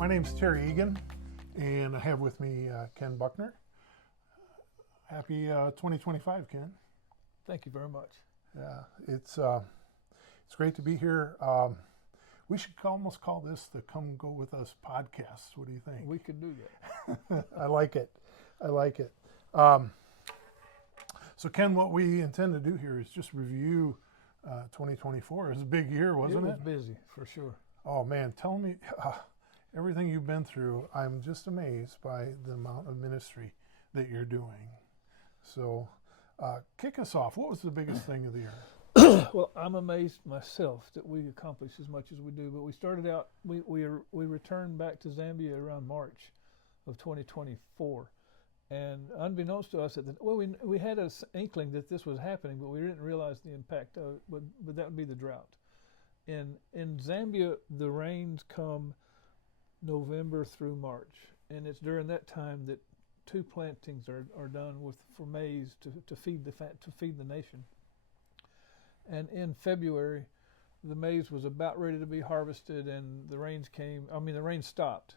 My name's Terry Egan, and I have with me Ken Buckner. Happy 2025, Ken. Thank you very much. Yeah, it's great to be here. We should almost call this the Come Go With Us podcast. What do you think? We could do that. I like it. So, Ken, what we intend to do here is just review 2024. It was a big year, wasn't it? It was busy, for sure. Oh, man, tell me everything you've been through. I'm just amazed by the amount of ministry that you're doing. So, kick us off. What was the biggest thing of the year? Well, I'm amazed myself that we accomplished as much as we do. But we started out, we returned back to Zambia around March of 2024. And unbeknownst to us, we had an inkling that this was happening, but we didn't realize the impact of it. But that would be the drought. In Zambia, the rains come November through March, and it's during that time that 2 plantings are done for maize to feed the nation. And in February, the maize was about ready to be harvested, and the rains came. I mean, the rain stopped.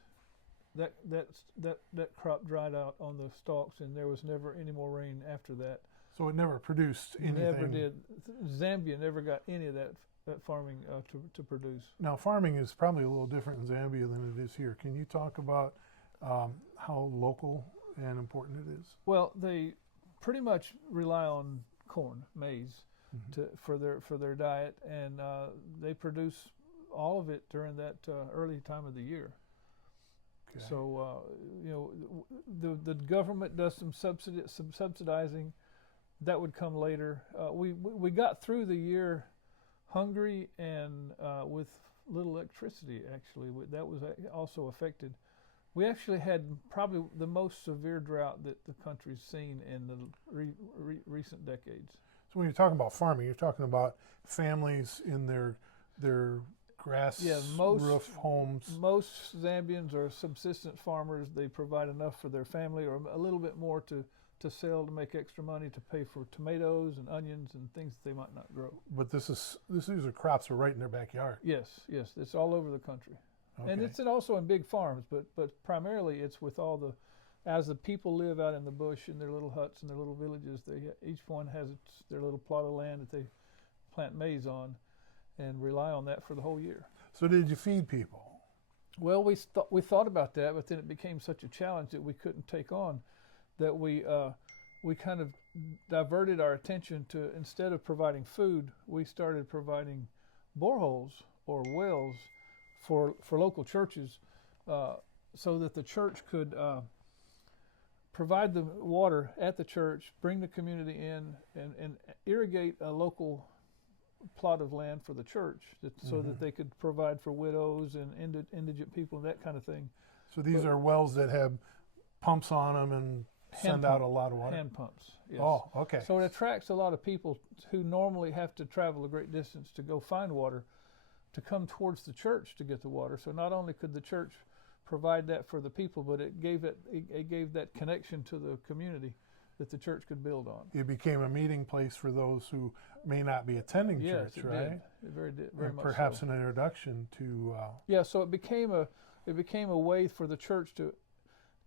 That crop dried out on the stalks, and there was never any more rain after that. So it never produced anything. Never did. Zambia never got any of that farming to produce. Now, farming is probably a little different in Zambia than it is here. Can you talk about how local and important it is? Well, they pretty much rely on corn, maize, for their diet, and they produce all of it during that early time of the year. Okay. So the government does some subsidizing. That would come later. We got through the year hungry and with little electricity. Actually, that was also affected. We actually had probably the most severe drought that the country's seen in the recent decades. So when you're talking about farming, you're talking about families in their grass roof homes. Most Zambians are subsistence farmers. They provide enough for their family or a little bit more to sell to make extra money to pay for tomatoes and onions and things that they might not grow. But these are crops are right in their backyard. Yes, it's all over the country. Okay. And it's also in big farms, but primarily it's with as the people live out in the bush in their little huts and their little villages, each one has their little plot of land that they plant maize on and rely on that for the whole year. So did you feed people? Well, we thought about that, but then it became such a challenge that we couldn't take on that we kind of diverted our attention to, instead of providing food, we started providing boreholes or wells for local churches so that the church could provide the water at the church, bring the community in, and irrigate a local plot of land for the church so that they could provide for widows and indigent people and that kind of thing. So these are wells that have pumps on them and send out a lot of water? Hand pumps, yes. Oh, okay. So it attracts a lot of people who normally have to travel a great distance to go find water to come towards the church to get the water. So not only could the church provide that for the people, but it gave that connection to the community that the church could build on. It became a meeting place for those who may not be attending church, right? Very and much perhaps so. an introduction to. So it became a way for the church to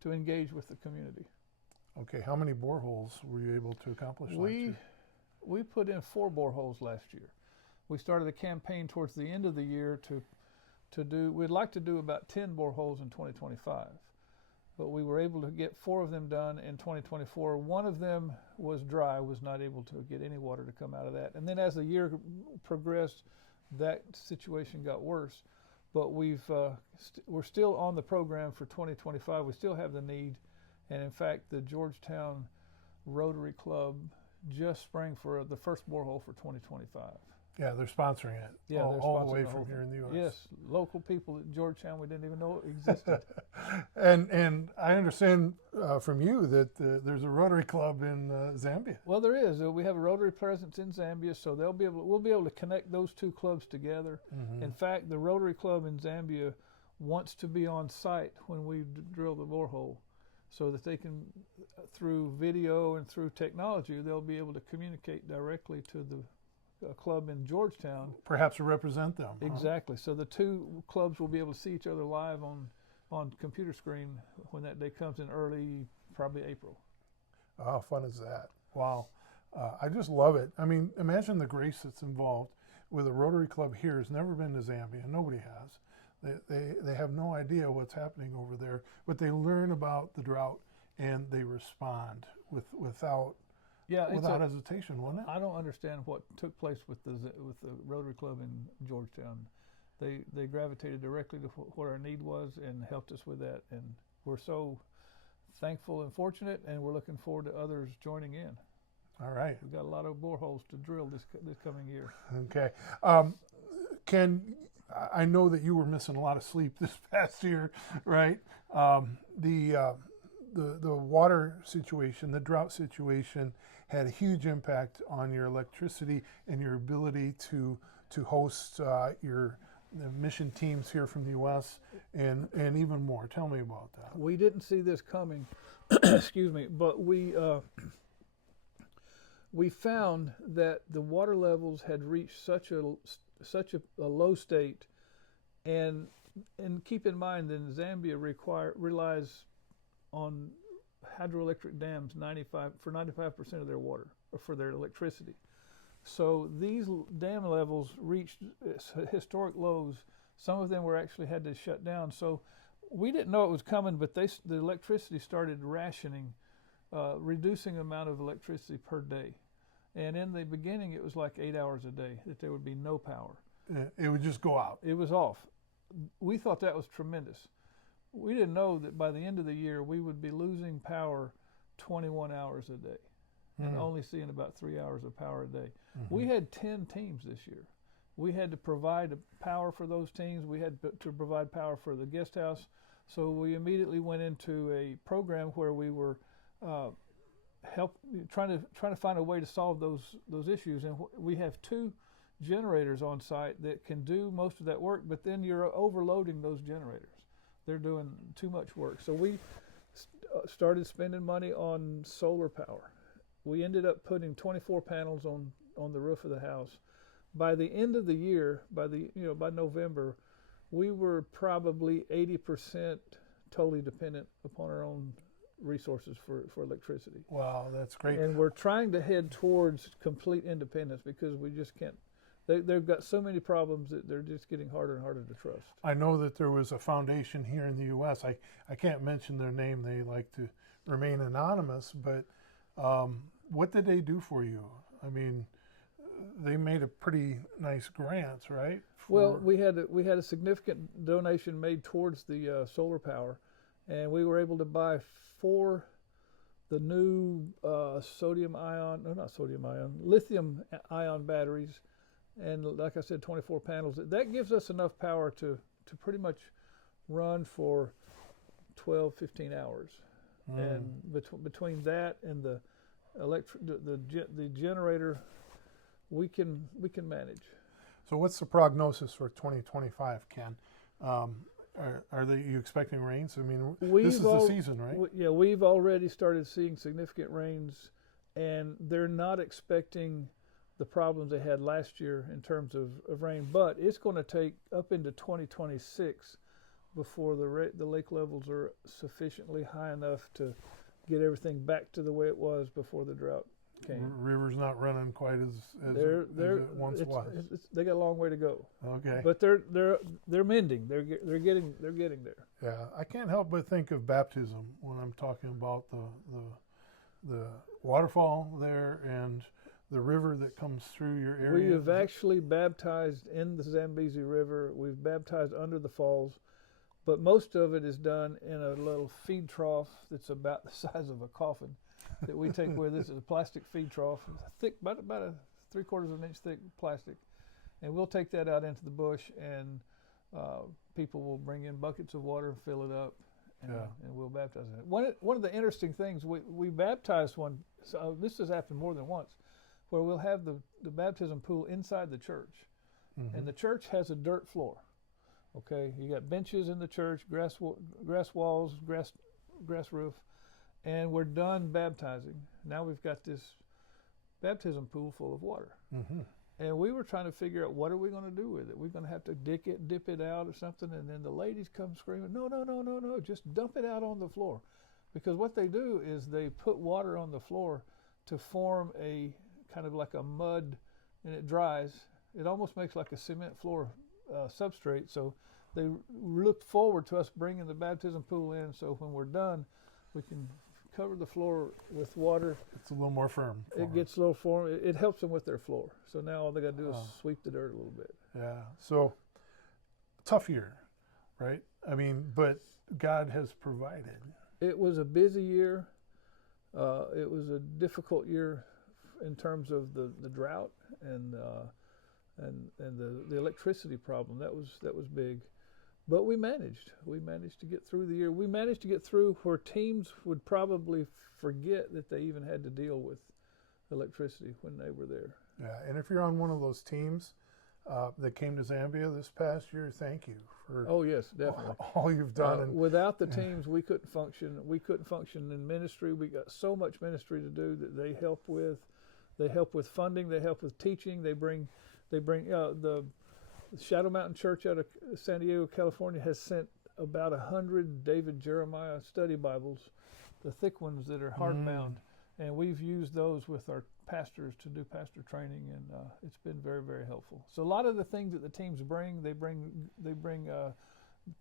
engage with the community. Okay, how many boreholes were you able to accomplish last year? We put in 4 boreholes last year. We started a campaign towards the end of the year to do. We'd like to do about 10 boreholes in 2025, but we were able to get 4 of them done in 2024. One of them was dry, was not able to get any water to come out of that. And then as the year progressed, that situation got worse. But we're still on the program for 2025. We still have the need. And in fact, the Georgetown Rotary Club just sprang for the first borehole for 2025. Yeah, they're sponsoring it. Yeah, all the way from here in the U.S. Yes, local people at Georgetown we didn't even know existed. and I understand from you that there's a Rotary Club in Zambia. Well, there is. We have a Rotary presence in Zambia, so we'll be able to connect those 2 clubs together. In fact, the Rotary Club in Zambia wants to be on site when we drill the borehole, so that they can, through video and through technology, they'll be able to communicate directly to the club in Georgetown. Perhaps to represent them. Exactly. So the 2 clubs will be able to see each other live on on computer screen when that day comes in early, probably April. How fun is that? Wow. I just love it. I mean, imagine the grace that's involved with a Rotary Club here has never been to Zambia. Nobody has. They have no idea what's happening over there, but they learn about the drought and they respond without hesitation, wasn't it? I don't understand what took place with the Rotary Club in Georgetown. They gravitated directly to what our need was and helped us with that, and we're so thankful and fortunate, and we're looking forward to others joining in. All right. We've got a lot of boreholes to drill this coming year. Okay. Ken, I know that you were missing a lot of sleep this past year, right? The water situation, the drought situation, had a huge impact on your electricity and your ability to host your mission teams here from the U.S. and even more. Tell me about that. We didn't see this coming, excuse me, but we found that the water levels had reached such a low state, and keep in mind that Zambia relies on hydroelectric dams 95% of their water, or for their electricity. So these dam levels reached historic lows. Some of them were actually had to shut down. So we didn't know it was coming, but the electricity started rationing, reducing the amount of electricity per day. And in the beginning, it was like 8 hours a day that there would be no power. It would just go out. It was off. We thought that was tremendous. We didn't know that by the end of the year, we would be losing power 21 hours a day and only seeing about 3 hours of power a day. We had 10 teams this year. We had to provide power for those teams. We had to provide power for the guest house. So we immediately went into a program where we were trying to find a way to solve those issues. And we have 2 generators on site that can do most of that work, but then you're overloading those generators. They're doing too much work. So we started spending money on solar power. We ended up putting 24 panels on the roof of the house. By the end of the year, by November, we were probably 80% totally dependent upon our own resources for electricity. Wow, that's great. And we're trying to head towards complete independence because we just can't. They've got so many problems that they're just getting harder and harder to trust. I know that there was a foundation here in the U.S. I can't mention their name. They like to remain anonymous, but what did they do for you? I mean, they made a pretty nice grant, right? Well, we had a significant donation made towards the solar power, and we were able to buy 4 the new lithium ion batteries, and like I said, 24 panels. That gives us enough power to pretty much run for 12, 15 hours. And between that and the generator, we can manage. So what's the prognosis for 2025, Ken? Are you expecting rains? I mean, this is the season, right? Yeah, we've already started seeing significant rains, and they're not expecting the problems they had last year in terms of rain, but it's going to take up into 2026 before the lake levels are sufficiently high enough to get everything back to the way it was before the drought came. River's not running quite as it once was. They got a long way to go. Okay. But they're mending. They're getting there. Yeah, I can't help but think of baptism when I'm talking about the waterfall there and the river that comes through your area. We have actually baptized in the Zambezi River. We've baptized under the falls, but most of it is done in a little feed trough that's about the size of a coffin that we take with us. It's a plastic feed trough, thick, about a 3/4 of an inch thick plastic, and we'll take that out into the bush, and people will bring in buckets of water and fill it up, and we'll baptize it. One of the interesting things, we baptized one. So this has happened more than once, where we'll have the baptism pool inside the church, and the church has a dirt floor. Okay, you got benches in the church, grass walls, grass roof, and we're done baptizing. Now we've got this baptism pool full of water. And we were trying to figure out what are we going to do with it. We're going to have to dip it out or something. And then the ladies come screaming, no, no, no, no, no, just dump it out on the floor. Because what they do is they put water on the floor to form a kind of like a mud, and it dries. It almost makes like a cement floor substrate. So they looked forward to us bringing the baptism pool in. So when we're done, we can cover the floor with water. It's a little more firm. It gets a little firm. It helps them with their floor. So now all they got to do is sweep the dirt a little bit. Yeah. So tough year, right? I mean, but God has provided. It was a busy year. It was a difficult year in terms of the drought and the electricity problem. That was big. But we managed. We managed to get through the year. We managed to get through where teams would probably forget that they even had to deal with electricity when they were there. Yeah, and if you're on one of those teams that came to Zambia this past year, thank you for oh yes, definitely all you've done. And without the teams, we couldn't function. We couldn't function in ministry. We got so much ministry to do that they help with. They help with funding. They help with teaching. They bring the Shadow Mountain Church out of San Diego, California, has sent about 100 David Jeremiah study Bibles, the thick ones that are hardbound, and we've used those with our pastors to do pastor training, and it's been very, very helpful. So a lot of the things that the teams bring, they bring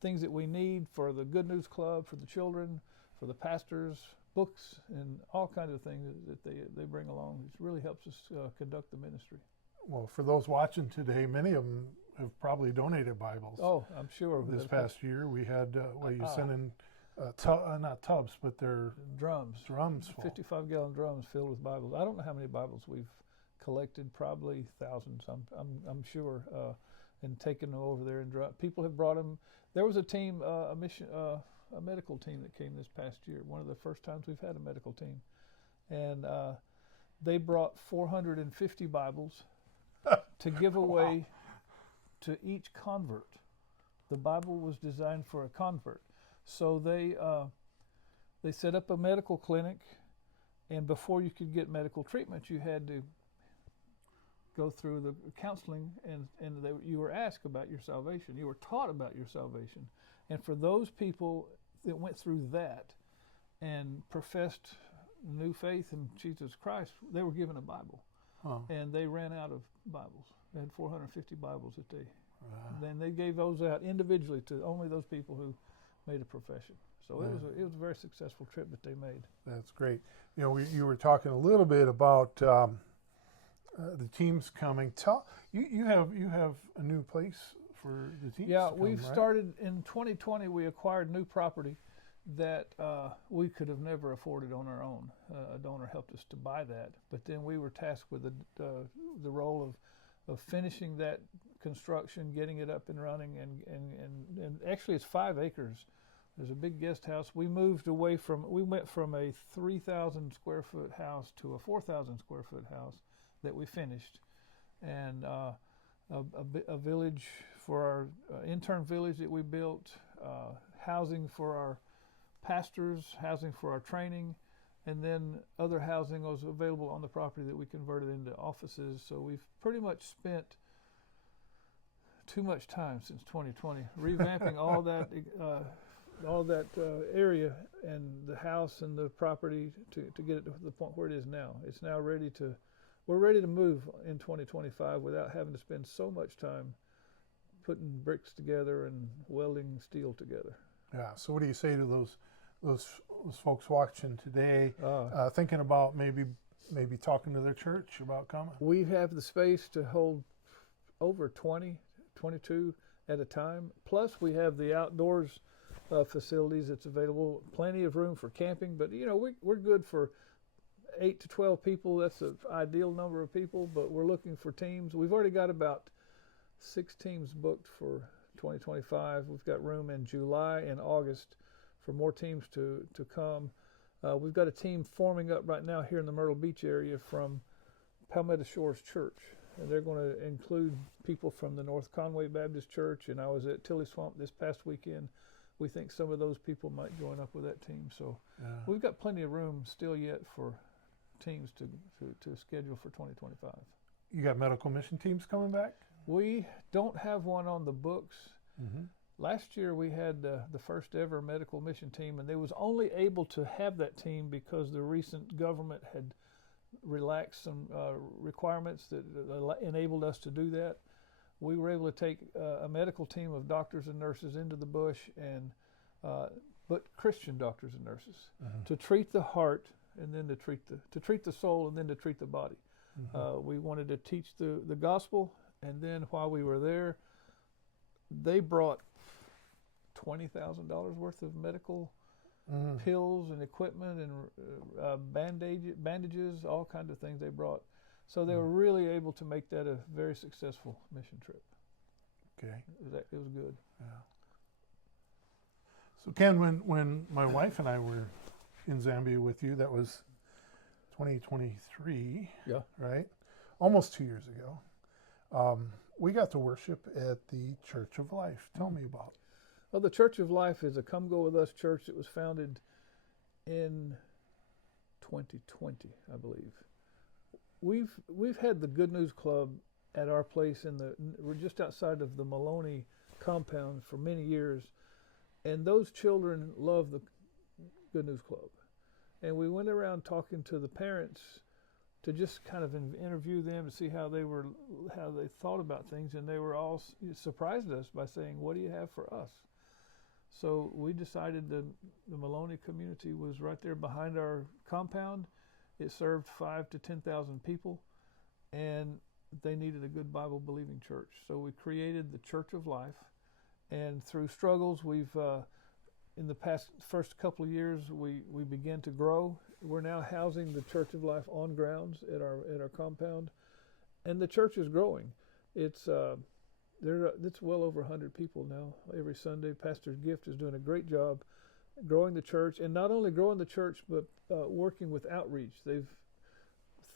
things that we need for the Good News Club, for the children, for the pastors, books, and all kinds of things that they bring along. It really helps us conduct the ministry. Well, for those watching today, many of them have probably donated Bibles. Oh, I'm sure. This past year, we had you sent in not tubs, but they're drums. Drums full. 55-gallon drums filled with Bibles. I don't know how many Bibles we've collected. Probably thousands. I'm sure, and taken them over there. And people have brought them. There was a team, a medical team that came this past year. One of the first times we've had a medical team, and they brought 450 Bibles to give away to each convert. The Bible was designed for a convert. So they set up a medical clinic, and before you could get medical treatment, you had to go through the counseling, and you were asked about your salvation. You were taught about your salvation. And for those people that went through that and professed new faith in Jesus Christ, they were given a Bible. And they ran out of Bibles. They had 450 Bibles that then they gave those out individually to only those people who made a profession. So it was a very successful trip that they made. That's great. You know, you were talking a little bit about the teams coming. You have a new place for the teams. Yeah, to come, we've right? started in 2020. We acquired new property that we could have never afforded on our own. A donor helped us to buy that, but then we were tasked with the role of finishing that construction, getting it up and running, and actually it's 5 acres. There's a big guest house. We went from a 3,000 square foot house to a 4,000 square foot house that we finished, and a village for our intern village that we built, housing for our pastors, housing for our training, and then other housing was available on the property that we converted into offices. So we've pretty much spent too much time since 2020 revamping all that area and the house and the property to get it to the point where it is now. It's now we're ready to move in 2025 without having to spend so much time putting bricks together and welding steel together. Yeah. So what do you say to those folks watching today, thinking about maybe talking to their church about coming? We have the space to hold over 22 at a time. Plus, we have the outdoors facilities that's available. Plenty of room for camping, but we're good for 8 to 12 people. That's the ideal number of people, but we're looking for teams. We've already got about 6 teams booked for 2025. We've got room in July and August for more teams to come. We've got a team forming up right now here in the Myrtle Beach area from Palmetto Shores Church. And they're going to include people from the North Conway Baptist Church, and I was at Tilly Swamp this past weekend. We think some of those people might join up with that team. So we've got plenty of room still yet for teams to schedule for 2025. you got medical mission teams coming back? We don't have one on the books. Mm-hmm. Last year we had the first ever medical mission team, and they was only able to have that team because the recent government had relaxed some requirements that enabled us to do that. We were able to take a medical team of doctors and nurses into the bush, and but Christian doctors and nurses to treat the heart, and then to treat the soul, and then to treat the body. We wanted to teach the gospel, and then while we were there, they brought $20,000 worth of medical pills and equipment and bandages, all kinds of things they brought. So they were really able to make that a very successful mission trip. Okay. It was good. Yeah. So Ken, when my wife and I were in Zambia with you, that was 2023. Yeah. Right? Almost 2 years ago. We got to worship at the Church of Life. Tell me about it. Well, the Church of Life is a Come Go With Us church that was founded in 2020, I believe. We've had the Good News Club at our place we're just outside of the Maloney compound for many years, and those children love the Good News Club. And we went around talking to the parents to just kind of interview them to see how they thought about things, and they were all surprised us by saying, "What do you have for us?" So we decided the Maloney community was right there behind our compound. It served 5,000 to 10,000 people, and they needed a good Bible-believing church. So we created the Church of Life, and through struggles, we've in the first couple of years, we began to grow. We're now housing the Church of Life on grounds at our compound, and the church is growing. It's well over 100 people now every Sunday. Pastor Gift is doing a great job growing the church, and not only growing the church, but working with outreach. They've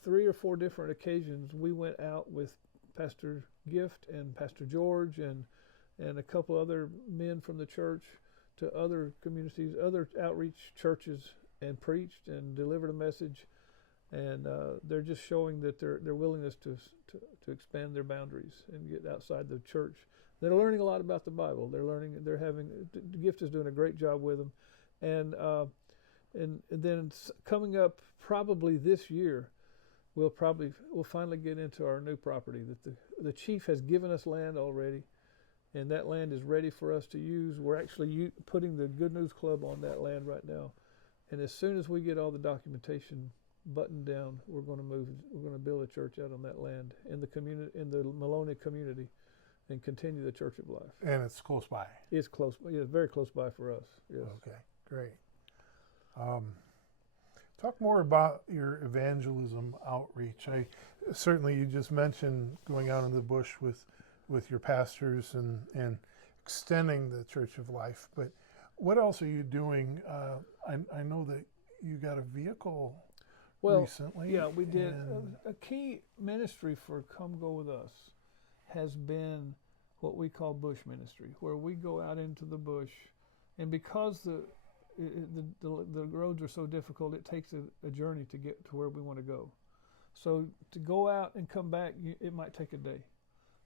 3 or 4 different occasions we went out with Pastor Gift and Pastor George and a couple other men from the church to other communities, other outreach churches, and preached and delivered a message. And they're just showing that their willingness to expand their boundaries and get outside the church. They're learning a lot about the Bible. The Gift is doing a great job with them, and then coming up probably this year, we'll finally get into our new property that the chief has given us land already, and that land is ready for us to use. We're actually putting the Good News Club on that land right now, and as soon as we get all the documentation buttoned down, we're going to build a church out on that land in the community, in the Maloney community, and continue the Church of Life. And it's close by. It's close. Yeah, very close by for us. Yes. Okay, great. Talk more about your evangelism outreach. Certainly you just mentioned going out in the bush with your pastors and extending the Church of Life, but what else are you doing? I know that you got a vehicle recently. Yeah, we did. A key ministry for Come Go With Us has been what we call bush ministry, where we go out into the bush, and because the roads are so difficult, it takes a journey to get to where we want to go. So to go out and come back, it might take a day.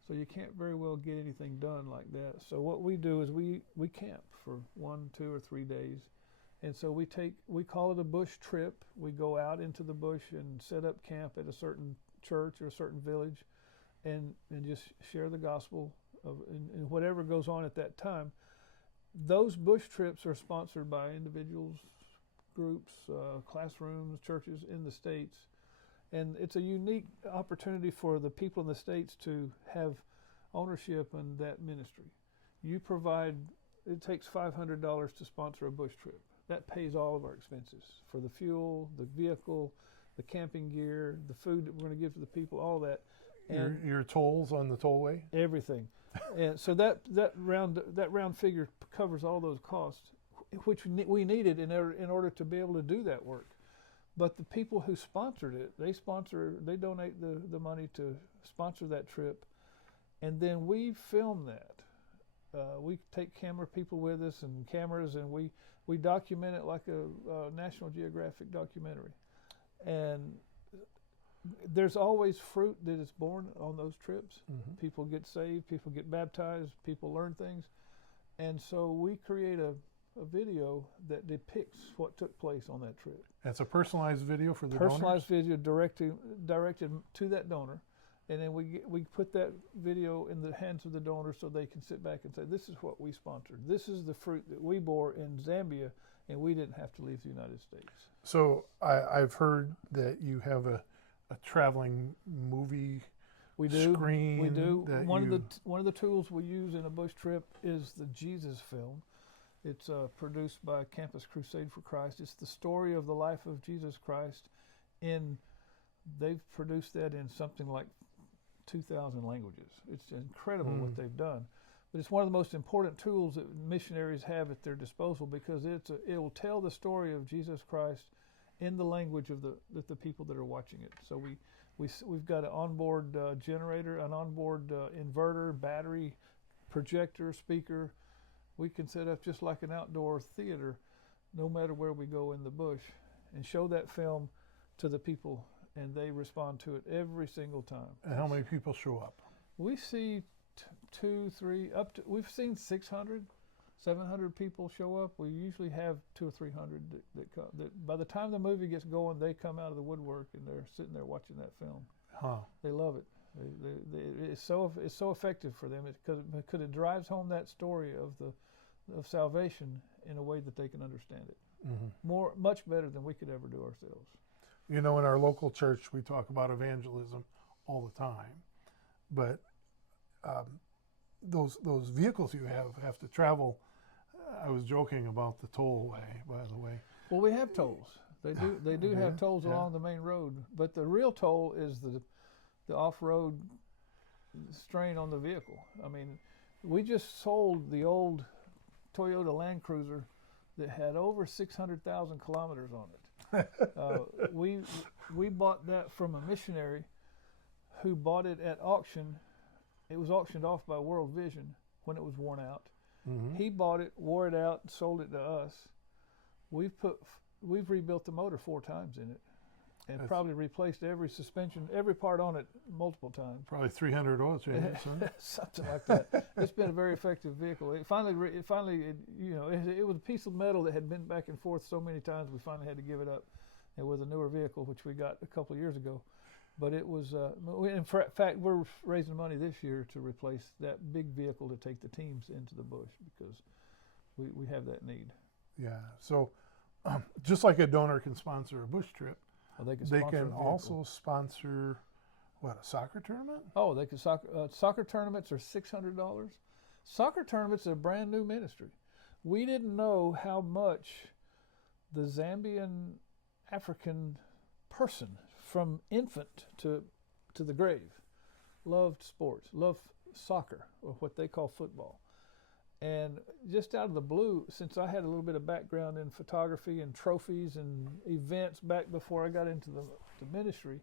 So you can't very well get anything done like that. So what we do is we camp for 1, 2, or 3 days. And so we call it a bush trip. We go out into the bush and set up camp at a certain church or a certain village and just share the gospel and whatever goes on at that time. Those bush trips are sponsored by individuals, groups, classrooms, churches in the States. And it's a unique opportunity for the people in the States to have ownership in that ministry. It takes $500 to sponsor a bush trip. That pays all of our expenses for the fuel, the vehicle, the camping gear, the food that we're going to give to the people, all that. And your tolls on the tollway? Everything. And so that round figure covers all those costs, which we needed in order to be able to do that work. But the people who sponsored it, they donate the money to sponsor that trip, and then we film that. We take camera people with us and cameras, and we document it like a National Geographic documentary. And there's always fruit that is born on those trips. Mm-hmm. People get saved, people get baptized, people learn things. And so we create a video that depicts what took place on that trip. It's a personalized video for the Personalized donors? video directed to that donor. And then we put that video in the hands of the donor so they can sit back and say, this is what we sponsored. This is the fruit that we bore in Zambia, and we didn't have to leave the United States. So I've heard that you have a traveling movie We do. screen. We do. that One you- of the tools we use in a bush trip is the Jesus film. It's produced by Campus Crusade for Christ. It's the story of the life of Jesus Christ. They've produced that in something like 2,000 languages. It's incredible what they've done. But it's one of the most important tools that missionaries have at their disposal because it will tell the story of Jesus Christ in the language of the people that are watching it. So we've got an onboard generator, an onboard inverter, battery, projector, speaker. We can set up just like an outdoor theater no matter where we go in the bush and show that film to the people, and they respond to it every single time. And how many people show up? We see we've seen 600, 700 people show up. We usually have 200 or 300 that come. That by the time the movie gets going, they come out of the woodwork and they're sitting there watching that film. Huh. They love it. It's so effective for them because it drives home that story of salvation in a way that they can understand it. Mm-hmm. Much better than we could ever do ourselves. You know, in our local church, we talk about evangelism all the time, but those vehicles you have to travel. I was joking about the tollway, by the way. Well, we have tolls. They do have tolls along the main road, but the real toll is the off-road strain on the vehicle. I mean, we just sold the old Toyota Land Cruiser that had over 600,000 kilometers on it. We bought that from a missionary who bought it at auction. It was auctioned off by World Vision when it was worn out. Mm-hmm. He bought it, wore it out, and sold it to us. We've rebuilt the motor 4 times in it, and probably replaced every suspension, every part on it multiple times. Probably 300 oil changes. Huh? Something like that. It's been a very effective vehicle. It was a piece of metal that had been back and forth so many times. We finally had to give it up. It was a newer vehicle, which we got a couple of years ago. But it was, in fact, we're raising money this year to replace that big vehicle to take the teams into the bush because we have that need. Yeah. So just like a donor can sponsor a bush trip, Well, they can also sponsor, a soccer tournament? Oh, they can soccer tournaments are $600. Soccer tournaments are a brand new ministry. We didn't know how much the Zambian African person, from infant to the grave, loved sports, loved soccer, or what they call football. And just out of the blue, since I had a little bit of background in photography and trophies and events back before I got into the ministry,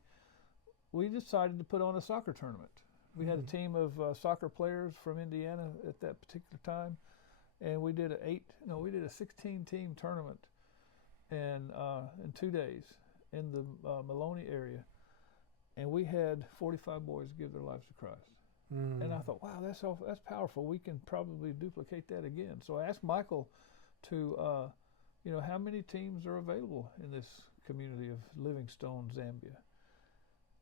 we decided to put on a soccer tournament. We had a team of soccer players from Indiana at that particular time, and we did a 16-team tournament in 2 days in the Maloney area, and we had 45 boys give their lives to Christ. And I thought, wow, that's powerful. We can probably duplicate that again. So I asked Michael to, how many teams are available in this community of Livingstone, Zambia?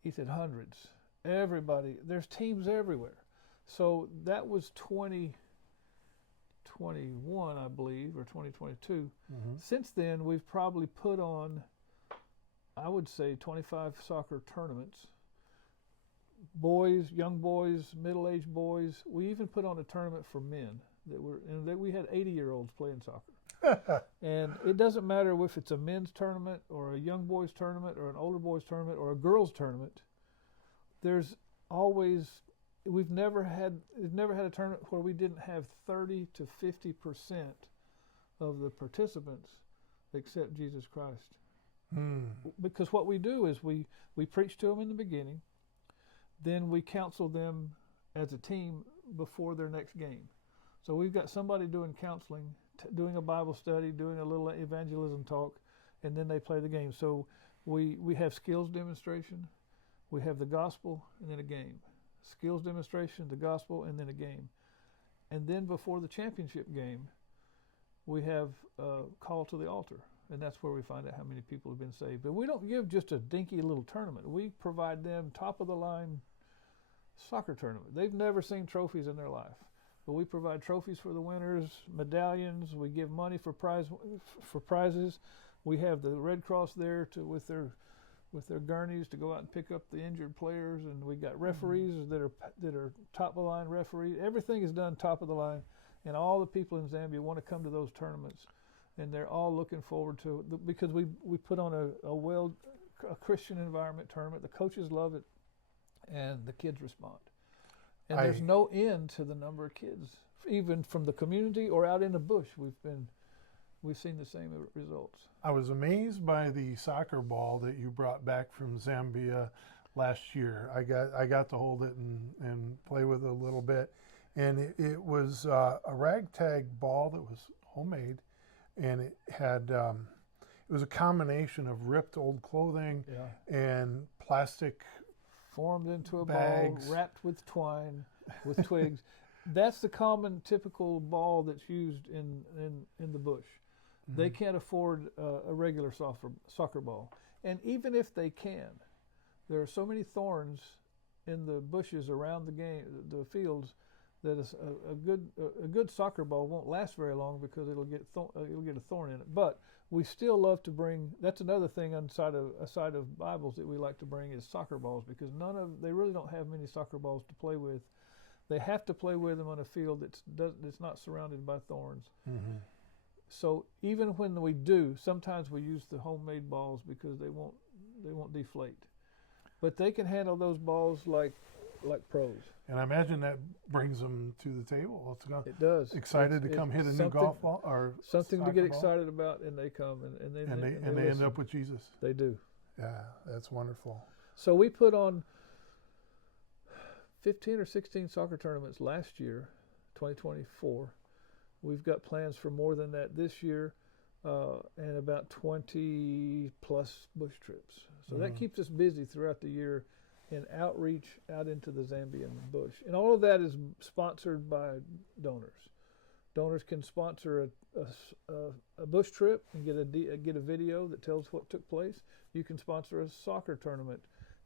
He said hundreds. Everybody, there's teams everywhere. So that was 2021, I believe, or 2022. Mm-hmm. Since then, we've probably put on, I would say, 25 soccer tournaments. Boys, young boys, middle-aged boys. We even put on a tournament for men we had 80-year-olds playing soccer. And it doesn't matter if it's a men's tournament or a young boys tournament or an older boys tournament or a girls tournament. There's always, we've never had a tournament where we didn't have 30 to 50% of the participants accept Jesus Christ. Because what we do is we preach to them in the beginning, then we counsel them as a team before their next game. So we've got somebody doing counseling, doing a Bible study, doing a little evangelism talk, and then they play the game. So we have skills demonstration. We have the gospel and then a game. Skills demonstration, the gospel, and then a game. And then before the championship game, we have a call to the altar. And that's where we find out how many people have been saved. But we don't give just a dinky little tournament. We provide them top of the line soccer tournament. They've never seen trophies in their life. But we provide trophies for the winners, medallions. We give money for prizes. We have the Red Cross there with their gurneys to go out and pick up the injured players, and we got referees that are top of the line referees. Everything is done top of the line, and all the people in Zambia want to come to those tournaments, and they're all looking forward to it because we put on a Christian environment tournament. The coaches love it, and the kids respond. And there's no end to the number of kids, even from the community or out in the bush. We've seen the same results. I was amazed by the soccer ball that you brought back from Zambia last year. I got to hold it and play with it a little bit, and it was a ragtag ball that was homemade, and it had it was a combination of ripped old clothing and plastic. Formed into a bags. ball, wrapped with twine, with twigs. That's the common, typical ball that's used in the bush. Mm-hmm. They can't afford a regular soccer ball. And even if they can, there are so many thorns in the bushes around the fields, that a good soccer ball won't last very long because it'll get a thorn in it. But we still love to bring. That's another thing aside of Bibles that we like to bring is soccer balls, because they really don't have many soccer balls to play with. They have to play with them on a field that's not surrounded by thorns. Mm-hmm. So even when we do, sometimes we use the homemade balls because they won't deflate. But they can handle those balls like pros. And I imagine that brings them to the table. It does. Excited to come hit a new golf ball or something to get excited about, and they come and they end up with Jesus. They do. Yeah, that's wonderful. So we put on 15 or 16 soccer tournaments last year, 2024. We've got plans for more than that this year, and about 20 plus bush trips. So that keeps us busy throughout the year in outreach out into the Zambian bush. And all of that is sponsored by donors. Donors can sponsor a bush trip and get a video that tells what took place. You can sponsor a soccer tournament,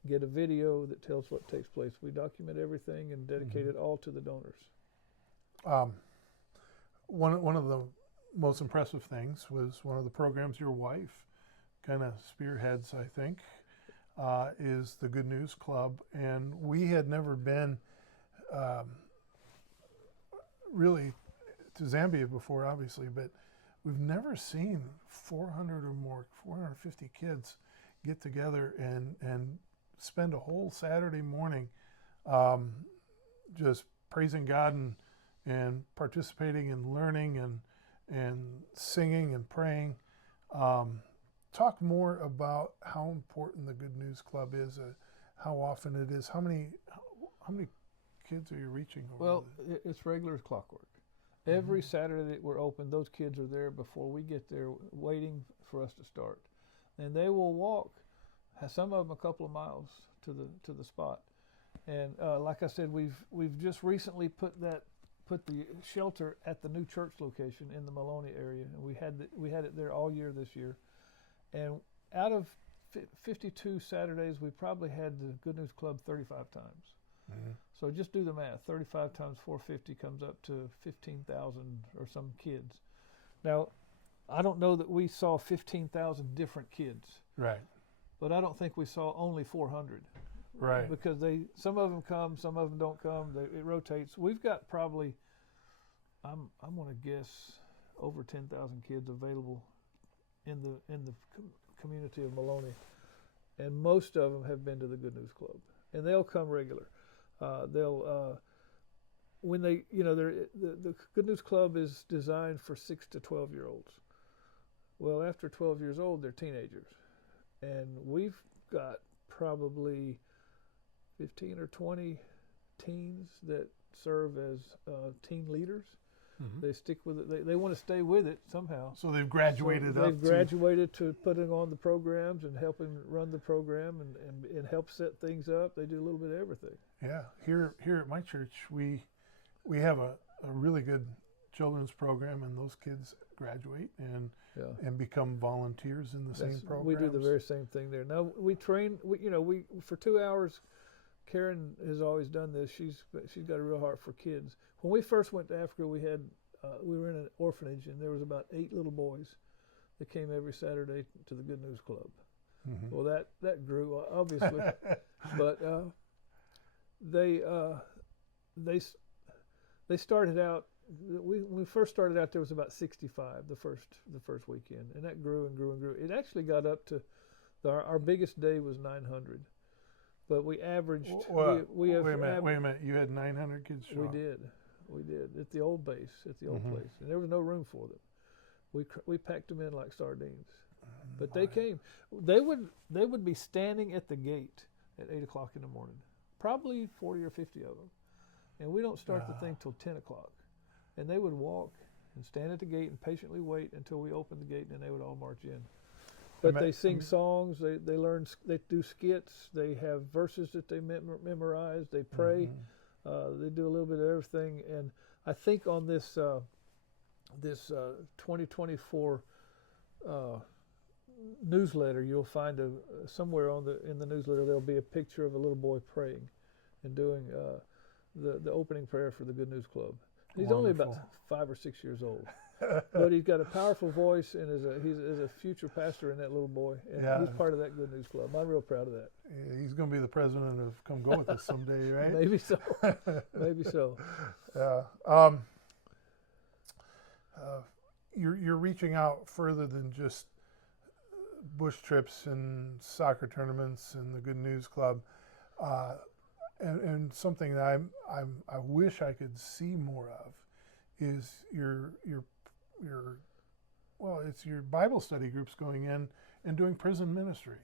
get a video that tells what takes place. We document everything and dedicate it all to the donors. One of the most impressive things was one of the programs your wife kind of spearheads, I think, is the Good News Club. And we had never been really to Zambia before, obviously, but we've never seen 400 or more, 450 kids get together and spend a whole Saturday morning just praising God and participating and learning and singing and praying. Talk more about how important the Good News Club is, how often it is, how many kids are you reaching? It's regular as clockwork. Every Saturday that we're open, those kids are there before we get there, waiting for us to start, and they will walk, some of them a couple of miles to the spot. And like I said, we've just recently put the shelter at the new church location in the Maloney area, and we had it there all year this year. And out of 52 Saturdays, we probably had the Good News Club 35 times. Mm-hmm. So just do the math. 35 times 450 comes up to 15,000 or some kids. Now, I don't know that we saw 15,000 different kids. Right. But I don't think we saw only 400. Right. Because some of them come, some of them don't come. It rotates. We've got probably, I'm going to guess, over 10,000 kids available in the community of Maloney, and most of them have been to the Good News Club, and they'll come regular. When they, the Good News Club is designed for 6 to 12-year-olds. Well, after 12 years old, they're teenagers, and we've got probably 15 or 20 teens that serve as teen leaders. They stick with it. They want to stay with it somehow. So they've graduated So up. they've graduated to putting on the programs and helping run the program and help set things up. They do a little bit of everything. Yeah, here at my church, we have a really good children's program, and those kids graduate and become volunteers in the same program. We do the very same thing there. Now we train. We for 2 hours. Karen has always done this. She's got a real heart for kids. When we first went to Africa, we were in an orphanage, and there was about 8 little boys that came every Saturday to the Good News Club. Well, that grew obviously, but they started out. When we first started out, there was about 65 the first weekend, and that grew and grew and grew. It actually got up to our biggest day was 900. But we averaged. Wait a minute. You had 900 kids show up. We did at the old base, at the old place, and there was no room for them. We packed them in like sardines. But they came. They would be standing at the gate at 8 o'clock in the morning, probably 40 or 50 of them, and we don't start the thing till 10 o'clock. And they would walk and stand at the gate and patiently wait until we opened the gate, and then they would all march in. But they sing songs, they learn, they do skits, they have verses that they memorize, they pray, they do a little bit of everything. And I think on this 2024 newsletter, you'll find somewhere in the newsletter there'll be a picture of a little boy praying and doing the opening prayer for the Good News Club. He's only about 5 or 6 years old. But he's got a powerful voice, and he's a future pastor in that little boy, and he's part of that Good News Club. I'm real proud of that. Yeah, he's going to be the president of Come Go With Us someday, right? Maybe so. Maybe so. Yeah. You're reaching out further than just bush trips and soccer tournaments and the Good News Club, and something that I wish I could see more of is your Bible study groups going in and doing prison ministry.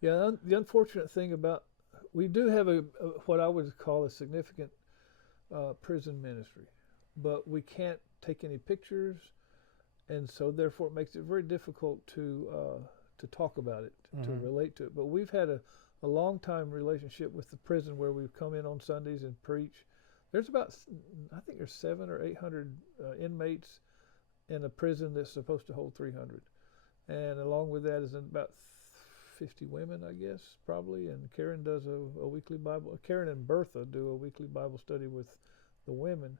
Yeah, the unfortunate thing about, we do have what I would call a significant prison ministry, but we can't take any pictures, and so therefore it makes it very difficult to talk about it, to relate to it. But we've had a long time relationship with the prison where we've come in on Sundays and preach. There's about, I think there's 700 or 800 inmates in a prison that's supposed to hold 300. And along with that is about 50 women, I guess, probably. And Karen does a weekly Bible, Karen and Bertha do a weekly Bible study with the women.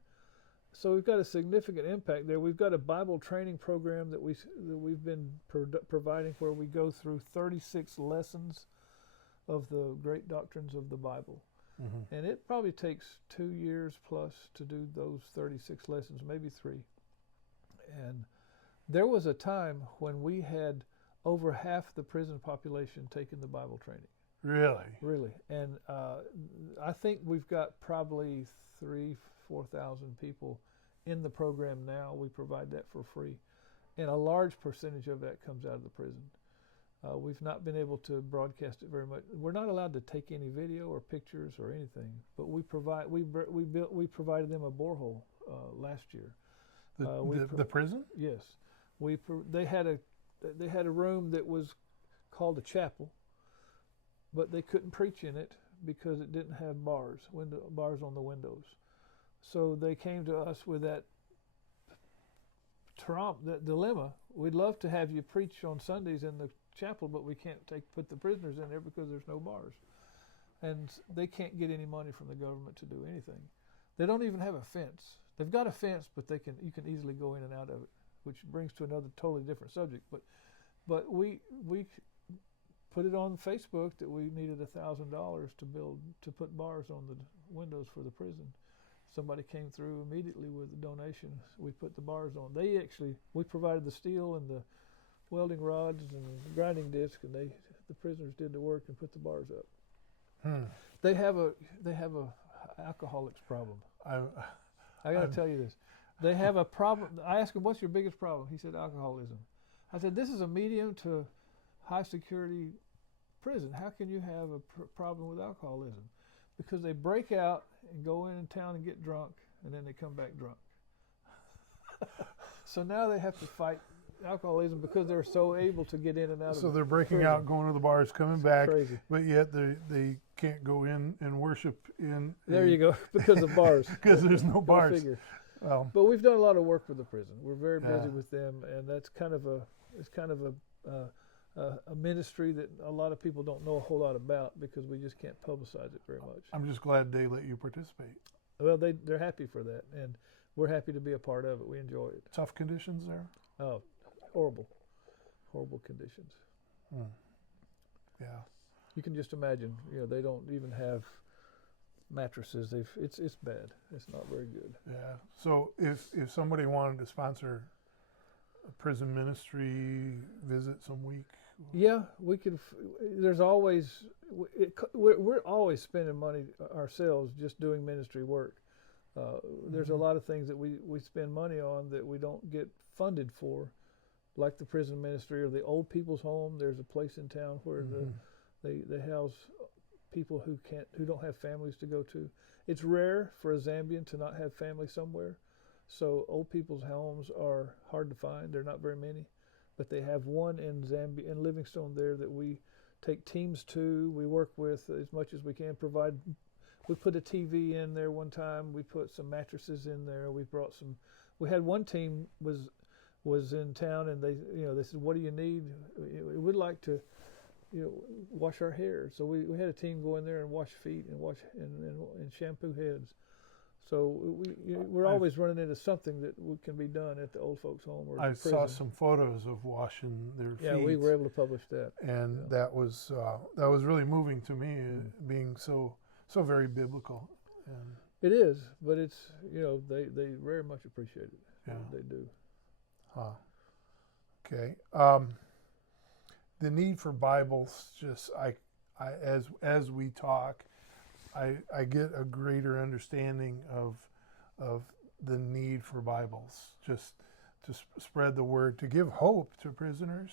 So we've got a significant impact there. We've got a Bible training program that we've been providing, where we go through 36 lessons of the great doctrines of the Bible. And it probably takes 2 years plus to do those 36 lessons, maybe 3. And there was a time when we had over half the prison population taking the Bible training. Really? Really. And I think we've got probably 3,000-4,000 people in the program now. We provide that for free. And a large percentage of that comes out of the prison. We've not been able to broadcast it very much. We're not allowed to take any video or pictures or anything, but we provided them a borehole last year. The prison? Yes, they had a room that was called a chapel, but they couldn't preach in it because it didn't have bars on the windows. So they came to us with that dilemma. We'd love to have you preach on Sundays in the chapel, but we can't put the prisoners in there because there's no bars, and they can't get any money from the government to do anything. They don't even have a fence. They've got a fence, but you can easily go in and out of it, which brings to another totally different subject. But we put it on Facebook that we needed $1,000 to put bars on the windows for the prison. Somebody came through immediately with a donation. We put the bars on. We provided the steel and the welding rods and the grinding disc, and the prisoners did the work and put the bars up. They have a alcoholics problem. I got to tell you this. They have a problem. I asked him, "What's your biggest problem?" He said, "Alcoholism." I said, "This is a medium to high security prison. How can you have a problem with alcoholism?" Because they break out and go in town and get drunk, and then they come back drunk. So now they have to fight alcoholism because they're so able to get in and out So of they're breaking prison. out, going to the bars, coming back, Crazy. but yet they can't go in and worship in. There you go, because of bars. Because there's no Go bars. figure. Well, But we've done a lot of work with the prison. We're very busy Yeah. with them, and that's kind of a ministry that a lot of people don't know a whole lot about because we just can't publicize it very much. I'm just glad they let you participate. Well, they're happy for that, and we're happy to be a part of it. We enjoy it. Tough conditions there. Oh, horrible conditions. Yeah. You can just imagine. They don't even have mattresses. It's bad. It's not very good. Yeah. So if somebody wanted to sponsor a prison ministry visit some week, Yeah, we could. There's always we're always spending money ourselves just doing ministry work. There's a lot of things that we spend money on that we don't get funded for, like the prison ministry or the old people's home. There's a place in town where they house people who don't have families to go to. It's rare for a Zambian to not have family somewhere, so old people's homes are hard to find. There are not very many, but they have one in Zambia, in Livingstone there, that we take teams to. We work with as much as we can. We put a TV in there one time. We put some mattresses in there. We brought some. We had one team was in town, and they said, "What do you need? We'd like to wash our hair." So we had a team go in there and wash feet and and shampoo heads. So we're always running into something that can be done at the old folks' home or the I prison. saw some photos of washing their feet. Yeah, we were able to publish that. And that was really moving to me, being so very biblical. And It is, but it's they very much appreciate it. Yeah. They do. Okay. The need for Bibles, just as we talk, I get a greater understanding of the need for Bibles, just to spread the word, to give hope to prisoners,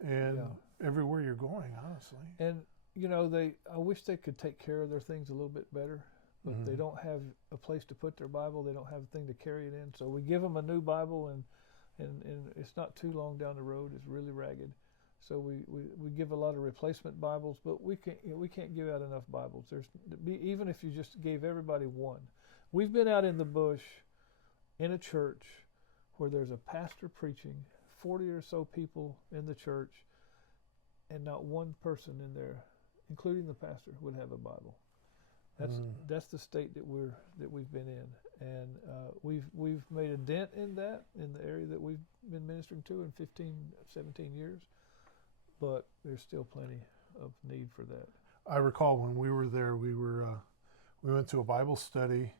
and everywhere you're going, honestly. And I wish they could take care of their things a little bit better, but they don't have a place to put their Bible. They don't have a thing to carry it in. So we give them a new Bible, and it's not too long down the road. It's really ragged. So we give a lot of replacement Bibles, but we can't give out enough Bibles. Even if you just gave everybody one. We've been out in the bush in a church where there's a pastor preaching, 40 or so people in the church, and not one person in there, including the pastor, would have a Bible. That's the state that we've been in, and we've made a dent in that in the area that we've been ministering to in 15, 17 years. But there's still plenty of need for that. I recall when we were there, we went to a Bible study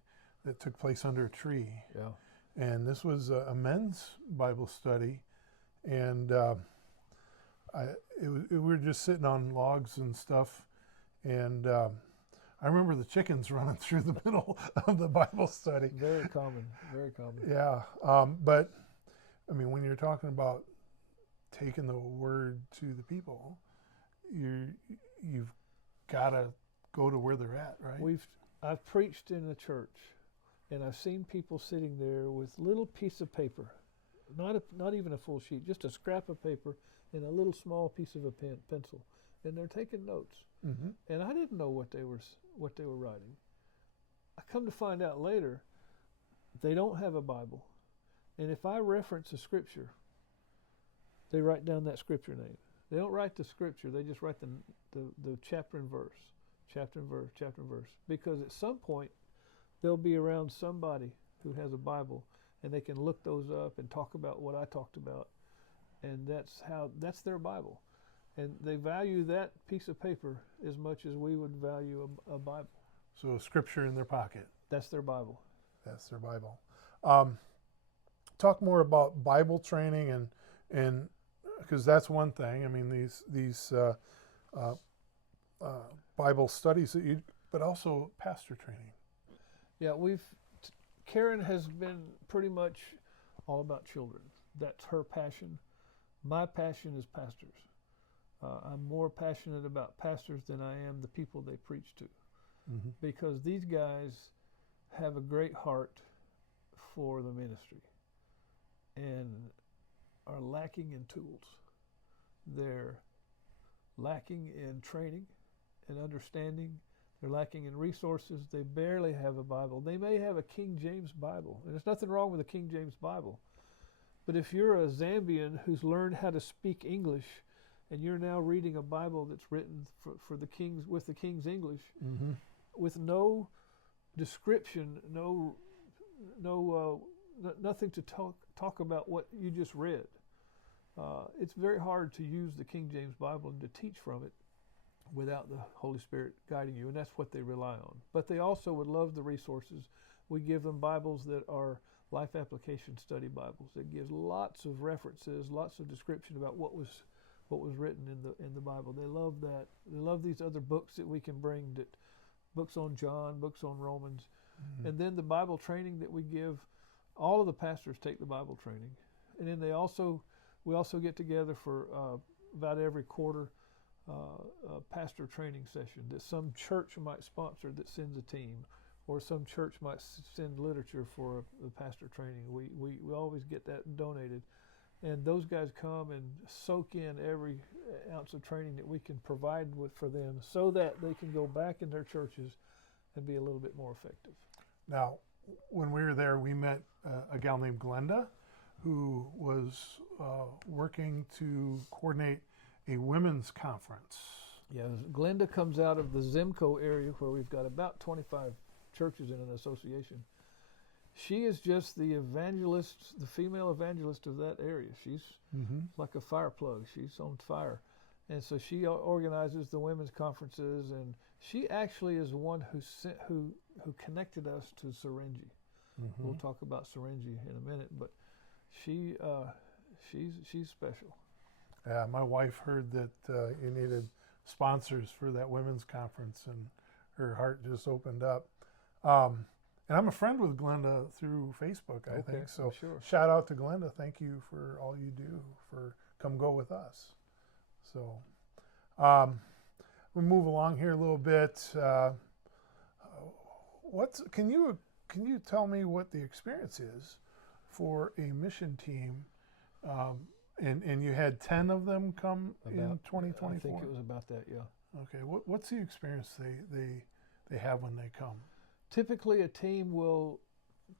that took place under a tree. Yeah. And this was a men's Bible study, and we were just sitting on logs and stuff, and I remember the chickens running through the middle of the Bible study. Very common, very common. Yeah, but I mean, when you're talking about taking the word to the people, you've got to go to where they're at, right? I've preached in a church, and I've seen people sitting there with little piece of paper, not even a full sheet, just a scrap of paper and a little small piece of a pencil, and they're taking notes. And I didn't know what they were writing. I come to find out later, they don't have a Bible, and if I reference a scripture, they write down that scripture name. They don't write the scripture. They just write the chapter and verse, chapter and verse, chapter and verse. Because at some point, they'll be around somebody who has a Bible, and they can look those up and talk about what I talked about. And that's their Bible. And they value that piece of paper as much as we would value a Bible. So a scripture in their pocket. That's their Bible. That's their Bible. Talk more about Bible training and because that's one thing. I mean, these Bible studies that but also pastor training. Yeah, Karen has been pretty much all about children. That's her passion. My passion is pastors. I'm more passionate about pastors than I am the people they preach to, because these guys have a great heart for the ministry. and are lacking in tools. They're lacking in training and understanding. They're lacking in resources. They barely have a Bible. They may have a King James Bible, and there's nothing wrong with a King James Bible. But if you're a Zambian who's learned how to speak English, and you're now reading a Bible that's written for the King's with the King's English, Mm-hmm. with no description, nothing to talk about what you just read. It's very hard to use the King James Bible and to teach from it without the Holy Spirit guiding you, and that's what they rely on. But they also would love the resources. We give them Bibles that are life application study Bibles. It gives lots of references, lots of description about what was written in the Bible. They love that. They love these other books that we can bring, that books on John, books on Romans, Mm-hmm. and then the Bible training that we give. All of the pastors take the Bible training, and then we also get together for about every quarter a pastor training session that some church might sponsor that sends a team, or some church might send literature for the pastor training. We always get that donated, and those guys come and soak in every ounce of training that we can provide for them, so that they can go back in their churches and be a little bit more effective. Now, when we were there, we met a gal named Glenda, who was working to coordinate a women's conference. Yeah, Glenda comes out of the Zimco area, where we've got about 25 churches in an association. She is just the evangelist, the female evangelist of that area. She's Mm-hmm. like a fire plug. She's on fire. And so she organizes the women's conferences, and she actually is the one who connected us to Serenji. Mm-hmm. We'll talk about Serenji in a minute, but she's special. Yeah, my wife heard that you needed sponsors for that women's conference, and her heart just opened up. And I'm a friend with Glenda through Facebook, I think. So sure. shout out to Glenda. Thank you for all you do for Come Go With Us. So we'll move along here a little bit. Can you tell me what the experience is for a mission team? And you had 10 of them come in 2024? I think it was about that, yeah. Okay, what's the experience they have when they come? Typically, a team will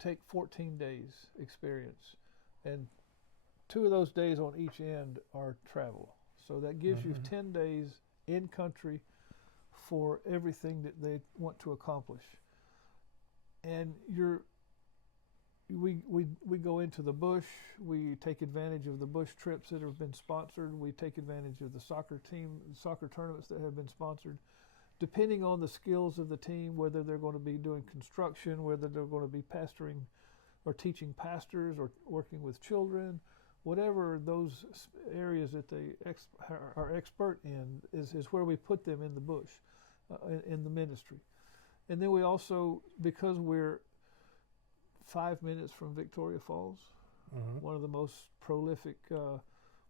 take 14 days experience, and 2 of those days on each end are travel. So that gives you 10 days in country for everything that they want to accomplish. And we go into the bush. We take advantage of the bush trips that have been sponsored. We take advantage of the soccer tournaments that have been sponsored. Depending on the skills of the team, whether they're going to be doing construction, whether they're going to be pastoring or teaching pastors or working with children, whatever those areas that they are expert in is where we put them in the bush, in the ministry. And then we also, because we're 5 minutes from Victoria Falls, one of the most prolific,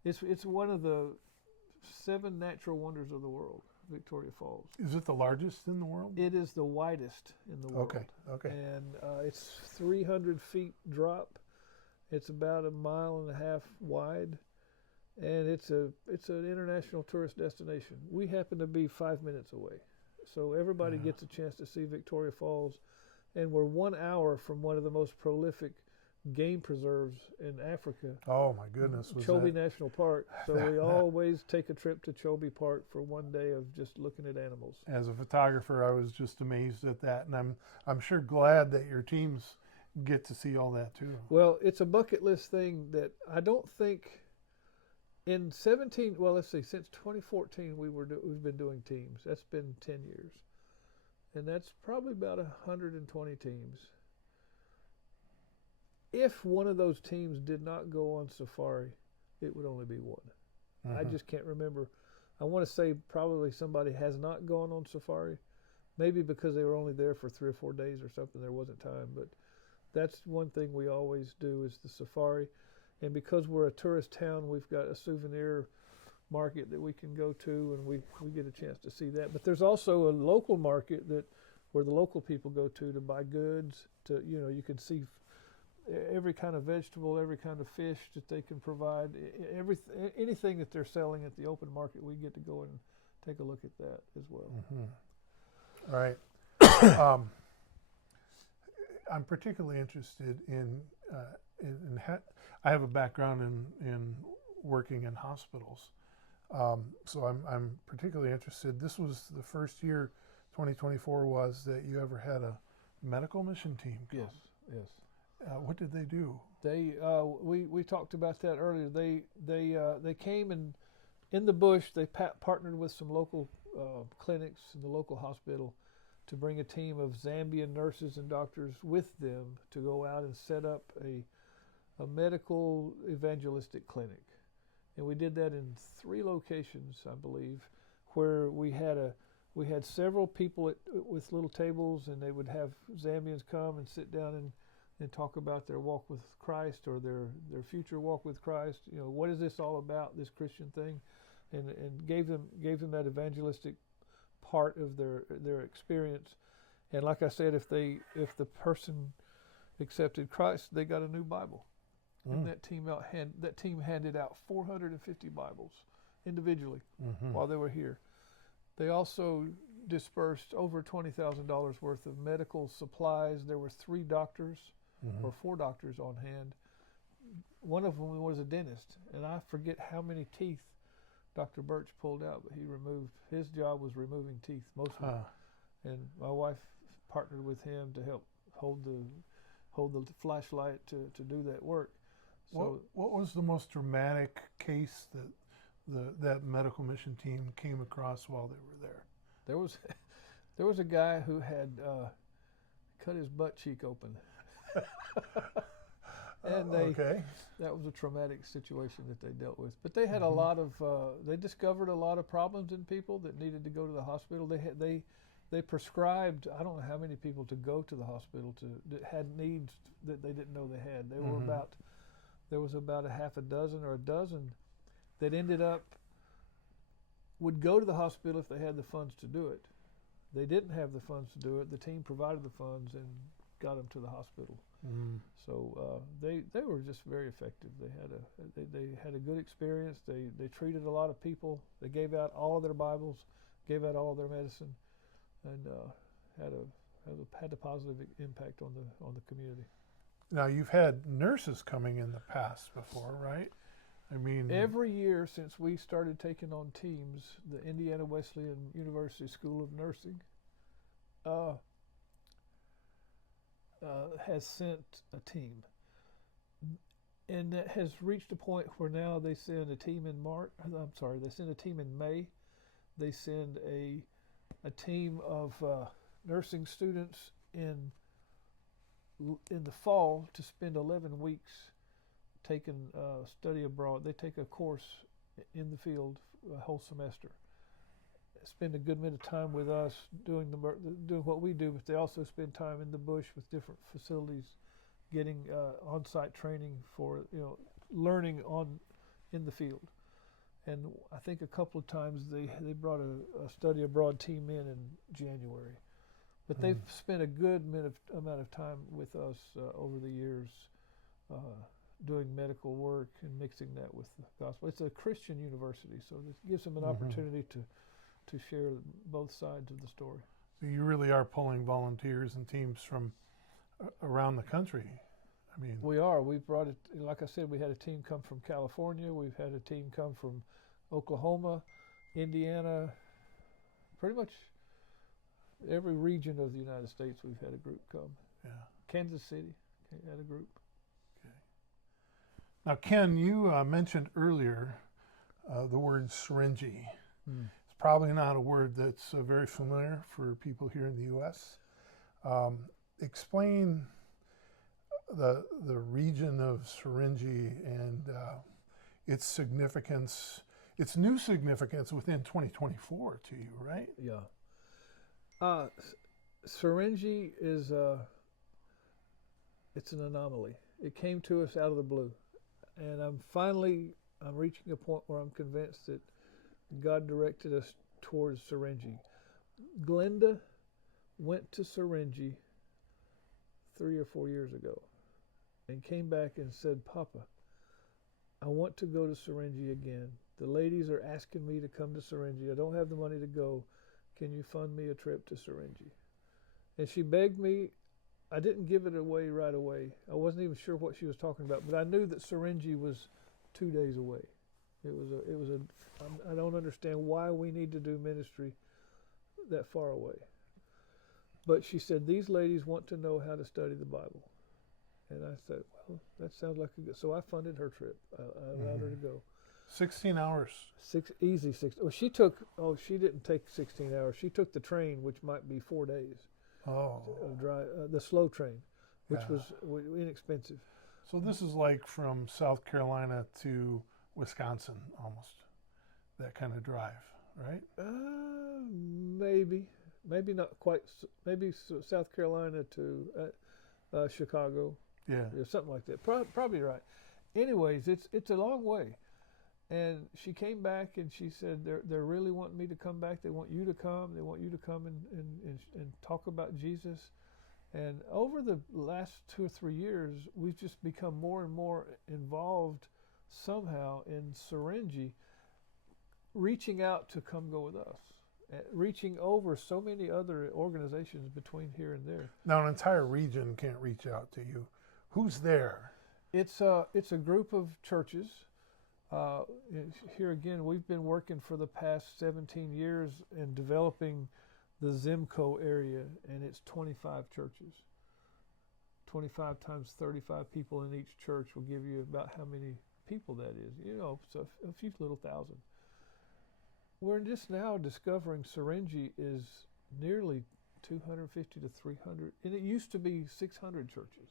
it's one of the 7 natural wonders of the world, Victoria Falls. Is it the largest in the world? It is the widest in the world. Okay. And it's 300 feet drop. It's about 1.5 miles wide, and it's an international tourist destination. We happen to be 5 minutes away, so everybody gets a chance to see Victoria Falls, and we're 1 hour from one of the most prolific game preserves in Africa. Oh my goodness! Chobe National Park. So we always take a trip to Chobe Park for one day of just looking at animals. As a photographer, I was just amazed at that, and I'm sure glad that your teams get to see all that too. Well, it's a bucket list thing that I don't think in 17. Well, let's see. Since 2014, we've been doing teams. That's been 10 years, and that's probably about 120 teams. If one of those teams did not go on safari, it would only be one. I just can't remember. I want to say probably somebody has not gone on safari, maybe because they were only there for 3 or 4 days or something. There wasn't time, but that's one thing we always do is the safari. And because we're a tourist town, we've got a souvenir market that we can go to, and we get a chance to see that. But there's also a local market where the local people go to buy goods. You can see every kind of vegetable, every kind of fish that they can provide, anything that they're selling at the open market, we get to go and take a look at that as well. All right. I'm particularly interested I have a background in working in hospitals, so I'm particularly interested. This was the first year, 2024 was, that you ever had a medical mission team come. Yes. What did they do? They we talked about that earlier. They came and in the bush. They partnered with some local clinics in the local hospital to bring a team of Zambian nurses and doctors with them to go out and set up a medical evangelistic clinic. And we did that in 3 locations, I believe, where we had several people with little tables, and they would have Zambians come and sit down and talk about their walk with Christ, or their future walk with Christ. What is this all about, this Christian thing? And gave them that evangelistic part of their experience. And like I said, if the person accepted Christ, they got a new Bible. And that team handed out 450 Bibles individually while they were here. They also dispersed over $20,000 worth of medical supplies. There were 3 doctors or 4 doctors on hand. One of them was a dentist, and I forget how many teeth Dr. Birch pulled out, but his job was removing teeth, mostly. And my wife partnered with him to help hold the flashlight to do that work. So what was the most dramatic case that that medical mission team came across while they were there? There was a guy who had cut his butt cheek open. And that was a traumatic situation that they dealt with. But they had a lot of, they discovered a lot of problems in people that needed to go to the hospital. They prescribed, I don't know how many people to go to the hospital that had needs that they didn't know they had. There was about a half a dozen or a dozen that would go to the hospital if they had the funds to do it. They didn't have the funds to do it. The team provided the funds and got them to the hospital. So they were just very effective. They had a good experience. They treated a lot of people. They gave out all of their Bibles, gave out all of their medicine, and had a positive impact on the community. Now, you've had nurses coming in the past before, right? I mean, every year since we started taking on teams, the Indiana Wesleyan University School of Nursing has sent a team, and that has reached a point where now they send a team in they send a team in May. They send a team of nursing students in the fall to spend 11 weeks taking study abroad. They take a course in the field a whole semester, spend a good bit of time with us doing what we do, but they also spend time in the bush with different facilities, getting on-site training for learning in the field. And I think a couple of times they brought a study abroad team in January. But they've spent a good amount of time with us over the years doing medical work and mixing that with the gospel. It's a Christian university, so it gives them an opportunity to share both sides of the story. So you really are pulling volunteers and teams from around the country. I mean, we are. We've brought it, like I said, we had a team come from California. We've had a team come from Oklahoma, Indiana, pretty much every region of the United States. We've had a group come. Yeah. Kansas City had a group. Okay. Now, Ken, you mentioned earlier the word syringe. It's probably not a word that's very familiar for people here in the U.S. Explain the region of syringe and its significance, its new significance within 2024 to you, right? Yeah. Syringe is it's an anomaly. It came to us out of the blue, and I'm reaching a point where I'm convinced that God directed us towards syringe. Glenda went to syringe 3 or 4 years ago, and came back and said, Papa, I want to go to Serengeti again. The ladies are asking me to come to Serengeti. I don't have the money to go. Can you fund me a trip to Serengeti? And she begged me. I didn't give it away right away. I wasn't even sure what she was talking about, but I knew that Serengeti was 2 days away. I don't understand why we need to do ministry that far away. But she said, these ladies want to know how to study the Bible. And I said, well, that sounds like a good. So I funded her trip. I allowed her to go. 16 hours. Easy 6. Well, she didn't take 16 hours. She took the train, which might be 4 days. Oh. The slow train, which Yeah. was inexpensive. So this is like from South Carolina to Wisconsin, almost. That kind of drive, right? Maybe not quite. Maybe South Carolina to Chicago. Yeah. Something like that. Probably right. Anyways, it's a long way. And she came back and she said they're really wanting me to come back. They want you to come. They want you to come and talk about Jesus. And over the last 2 or 3 years, we've just become more and more involved somehow in Serengeti, reaching out to come go with us, reaching over so many other organizations between here and there. Now, an entire region can't reach out to you. Who's there? It's a group of churches. Here again, we've been working for the past 17 years in developing the Zimco area, and it's 25 churches. 25 times 35 people in each church will give you about how many people that is. So a few little thousand. We're just now discovering Serengeti is nearly 250 to 300, and it used to be 600 churches.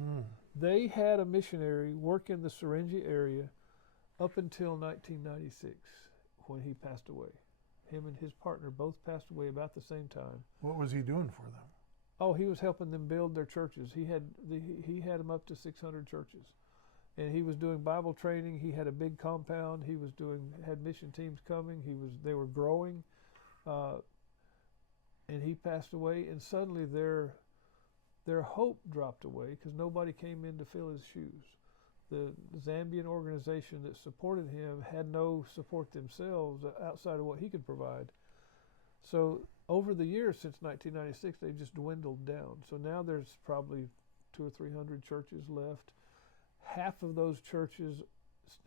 Mm. They had a missionary work in the Serengeti area up until 1996 when he passed away. Him and his partner both passed away about the same time. What was he doing for them? Oh, he was helping them build their churches. He had them up to 600 churches, and he was doing Bible training. He had a big compound. He was had mission teams coming. They were growing, and he passed away. And suddenly their hope dropped away because nobody came in to fill his shoes. The Zambian organization that supported him had no support themselves outside of what he could provide. So over the years since 1996, they've just dwindled down. So now there's probably 200 or 300 churches left. Half of those churches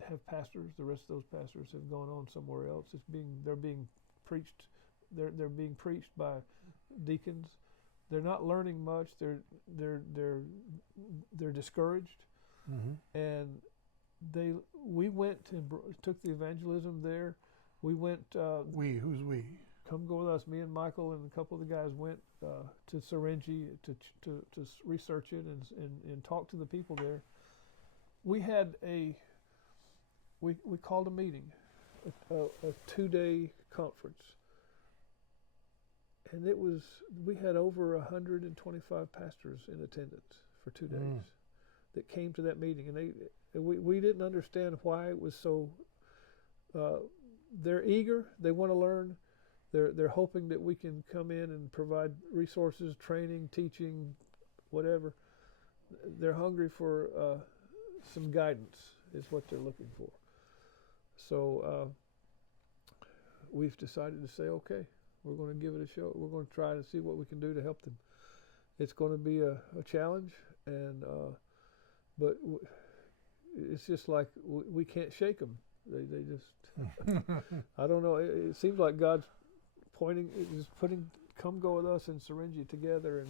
have pastors. The rest of those pastors have gone on somewhere else. They're being preached. They're being preached by deacons. They're not learning much. They're discouraged. Mm-hmm. And we went and took the evangelism there. We went. Who's we? Come go with us. Me and Michael and a couple of the guys went to Serengeti to research it and talk to the people there. We had we called a meeting, a 2-day conference, and we had over 125 pastors in attendance for 2 days. That came to that meeting, and we didn't understand why it was so. They're eager. They want to learn. They're hoping that we can come in and provide resources, training, teaching, whatever. They're hungry for some guidance. Is what they're looking for. So we've decided to say, okay, we're going to give it a show. We're going to try to see what we can do to help them. It's going to be a challenge, and. But it's just like we can't shake them. They just, I don't know. It seems like God's putting come go with us and Serengeti together,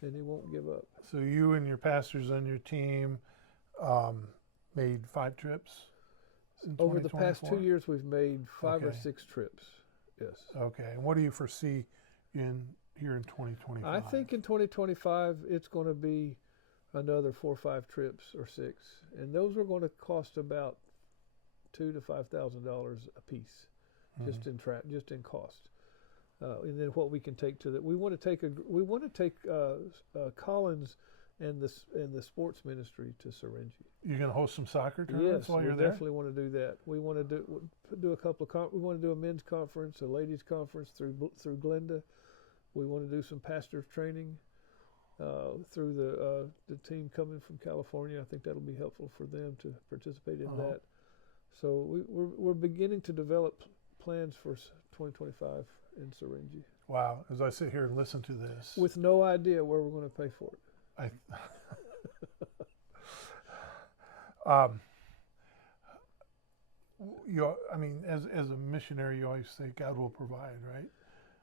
and He won't give up. So you and your pastors on your team made 5 trips in Over the past 2 2024? years, we've made 5 or Okay. 6 trips. Yes. Okay. And what do you foresee here in 2025? I think in 2025 it's going to be another 4 or 5 trips or 6, and those are going to cost about $2,000 to $5,000 a piece, just in cost. And then what we can take to that, we want to take Collins and the sports ministry to Serengeti. You're going to host some soccer tournaments Yes, while we you're there? definitely want to do that. We want to do a couple of we want to do a men's conference, a ladies conference through Glenda. We want to do some pastors training. through the team coming from California. I think that'll be helpful for them to participate in that. So we're beginning to develop plans for 2025 in Syringe. Wow. As I sit here and listen to this, With no idea where we're going to pay for it. I mean, as a missionary, you always say God will provide, right?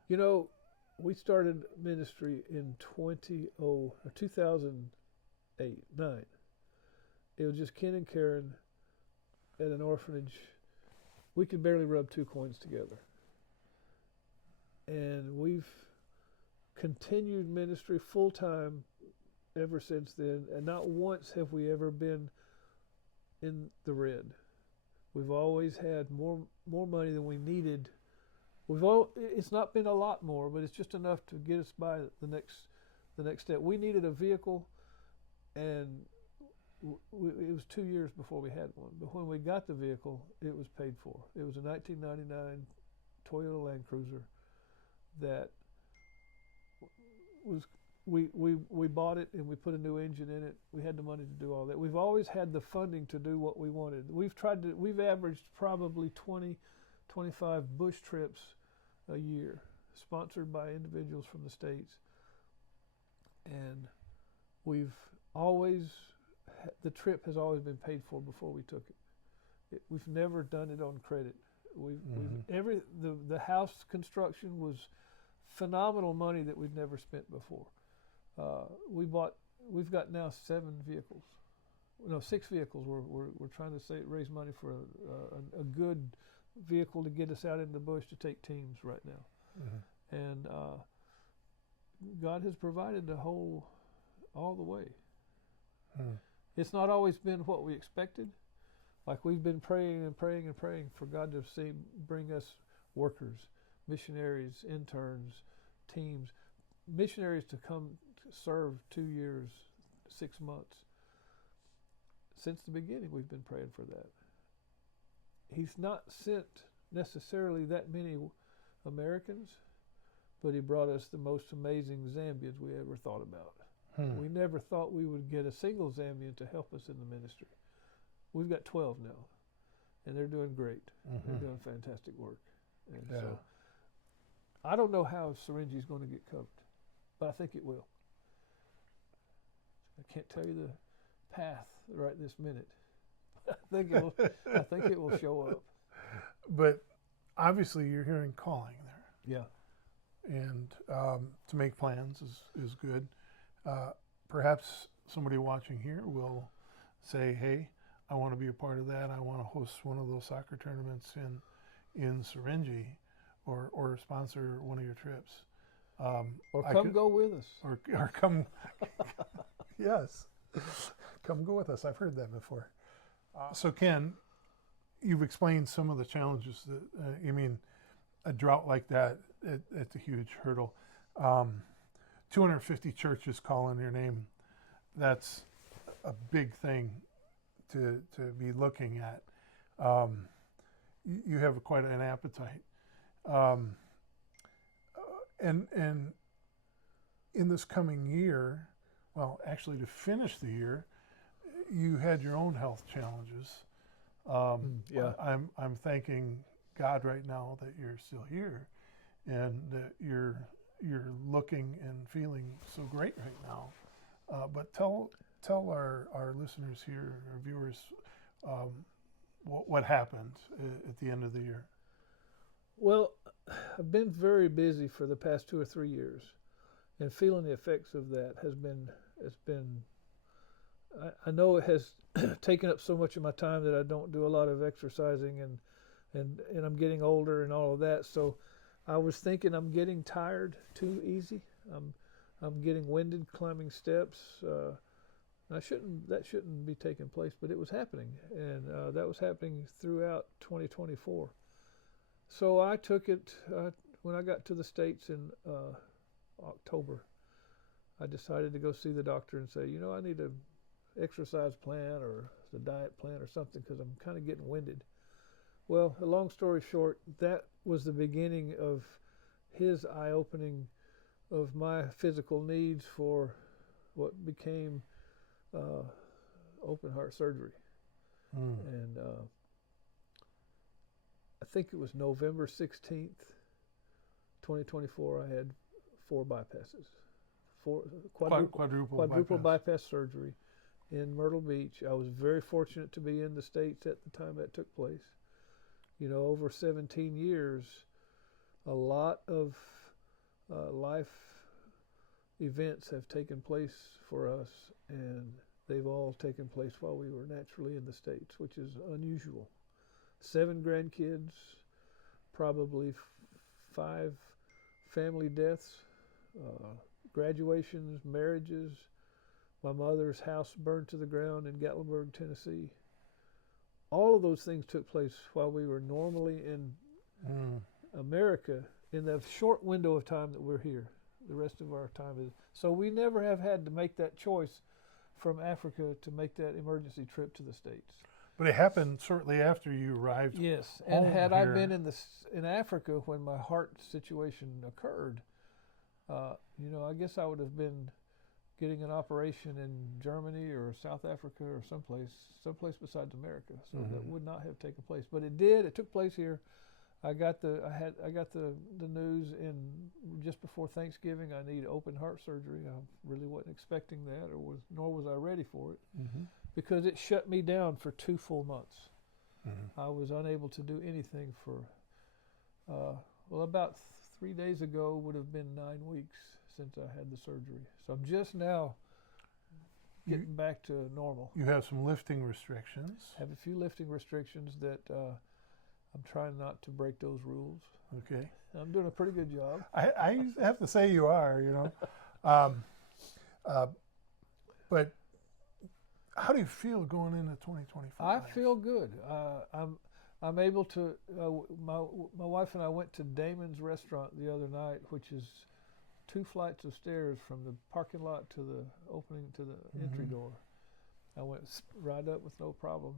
You know, we started ministry in 2008-9. It was just Ken and Karen at an orphanage. We could barely rub two coins together. And we've continued ministry full time ever since then. And not once have we ever been in the red. We've always had more money than we needed. It's not been a lot more, but it's just enough to get us by the next step. We needed a vehicle, and it was 2 years before we had one. But when we got the vehicle, it was paid for. It was a 1999 Toyota Land Cruiser that was we bought it and we put a new engine in it. We had the money to do all that. We've always had the funding to do what we wanted. We've averaged probably 20, 25 bush trips a year, sponsored by individuals from the States. And the trip has always been paid for before we took it. We've never done it on credit. The house construction was phenomenal money that we've never spent before. We've got now 6 vehicles. We're trying to raise money for a good vehicle to get us out in the bush to take teams right now. And God has provided all the way. It's not always been what we expected. Like we've been praying and praying and praying for God to bring us workers, missionaries, interns, teams, missionaries to come to serve 2 years, 6 months. Since the beginning, we've been praying for that. He's not sent necessarily that many Americans, but he brought us the most amazing Zambians we ever thought about. We never thought we would get a single Zambian to help us in the ministry. We've got 12 now, and they're doing great. They're doing fantastic work. And so I don't know how Syringe is going to get covered, but I think it will. I can't tell you the path right this minute. I think it will show up. But obviously, you're hearing calling there. Yeah. And to make plans is good. Perhaps somebody watching here will say, "Hey, I want to be a part of that. I want to host one of those soccer tournaments in Syringe, or sponsor one of your trips, or come go with us, or come." Yes, come go with us. I've heard that before. So Ken, you've explained some of the challenges that a drought like that, it's a huge hurdle. 250 churches calling your name, that's a big thing to be looking at. You have quite an appetite. And in this coming year, well, actually to finish the year, you had your own health challenges. I'm thanking God right now that you're still here, and that you're looking and feeling so great right now. But tell our listeners here, our viewers, what happened at the end of the year. Well, I've been very busy for the past 2 or 3 years, and feeling the effects of that has been. I know it has taken up so much of my time that I don't do a lot of exercising, and I'm getting older and all of that. So I was thinking I'm getting tired too easy. I'm getting winded climbing steps. That shouldn't be taking place, but it was happening, and that was happening throughout 2024. So I took it when I got to the States in October. I decided to go see the doctor and say, I need an exercise plan or a diet plan or something, because I'm kind of getting winded. Well, a long story short, that was the beginning of his eye-opening of my physical needs for what became open heart surgery. And I think it was November 16th, 2024, I had 4 bypasses, quadruple bypass surgery in Myrtle Beach. I was very fortunate to be in the States at the time that took place. You know, over 17 years, a lot of life events have taken place for us, and they've all taken place while we were naturally in the States, which is unusual. 7 grandkids, probably 5 family deaths, graduations, marriages. My mother's house burned to the ground in Gatlinburg, Tennessee. All of those things took place while we were normally in America in the short window of time that we're here. The rest of our time is. So we never have had to make that choice from Africa to make that emergency trip to the States. But it happened shortly after you arrived. Yes, and had I been in Africa when my heart situation occurred, you know, I guess I would have been getting an operation in Germany or South Africa or someplace besides America. So that would not have taken place. But it did. It took place here. I got the news in just before Thanksgiving. I need open heart surgery. I really wasn't expecting that, nor was I ready for it, because it shut me down for 2 full months. I was unable to do anything for about 3 days ago would have been 9 weeks since I had the surgery. So I'm just now getting back to normal. You have some lifting restrictions. Have a few lifting restrictions that I'm trying not to break those rules. Okay. I'm doing a pretty good job. I have to say you are, you know. But how do you feel going into 2025? I feel good. I'm able to. My wife and I went to Damon's restaurant the other night, which is 2 flights of stairs from the parking lot to the opening to the entry door. I went right up with no problem.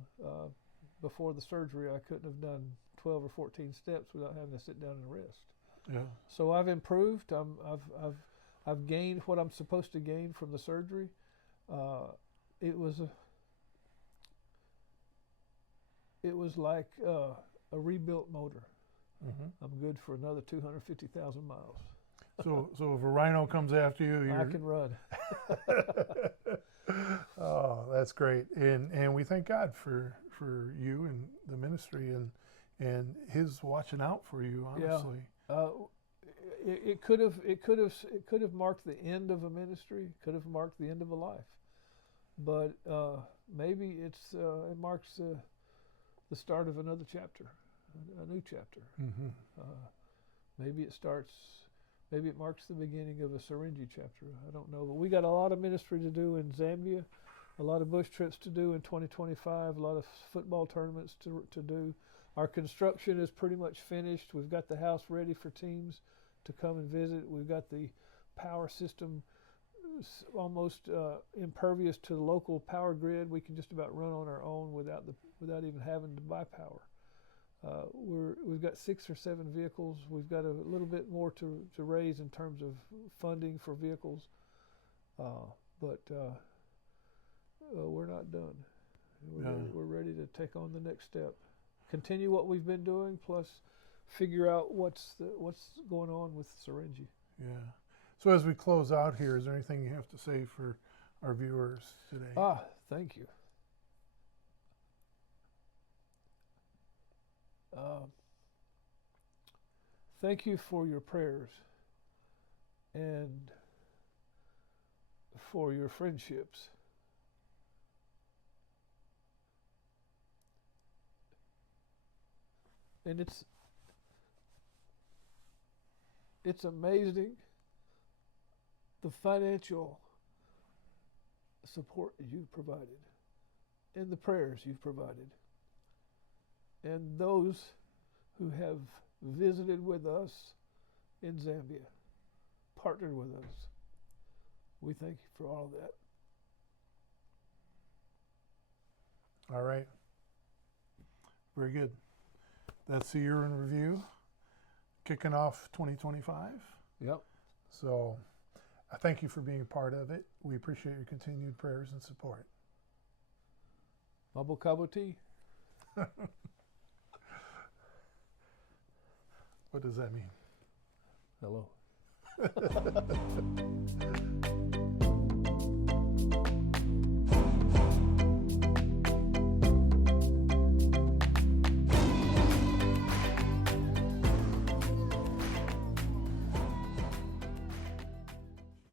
Before the surgery, I couldn't have done 12 or 14 steps without having to sit down and rest. Yeah. So I've improved. I've gained what I'm supposed to gain from the surgery. It was like a rebuilt motor. I'm good for another 250,000 miles. So if a rhino comes after you, I can run. Oh, that's great, and we thank God for you and the ministry and His watching out for you. Honestly, it could have marked the end of a ministry. Could have marked the end of a life, but maybe it marks the start of another chapter, a new chapter. Maybe it marks the beginning of a Serengeti chapter. I don't know, but we got a lot of ministry to do in Zambia, a lot of bush trips to do in 2025, a lot of football tournaments to do. Our construction is pretty much finished. We've got the house ready for teams to come and visit. We've got the power system almost impervious to the local power grid. We can just about run on our own without even having to buy power. We've got 6 or 7 vehicles. We've got a little bit more to raise in terms of funding for vehicles, but we're not done. We're ready to take on the next step, continue what we've been doing, plus figure out what's going on with Serengeti. Yeah. So as we close out here, is there anything you have to say for our viewers today? Thank you. Thank you for your prayers and for your friendships. And it's amazing the financial support you've provided and the prayers you've provided. And those who have visited with us in Zambia, partnered with us, we thank you for all of that. All right. Very good. That's the year in review, kicking off 2025. Yep. So I thank you for being a part of it. We appreciate your continued prayers and support. Bubble cobble tea. What does that mean? Hello.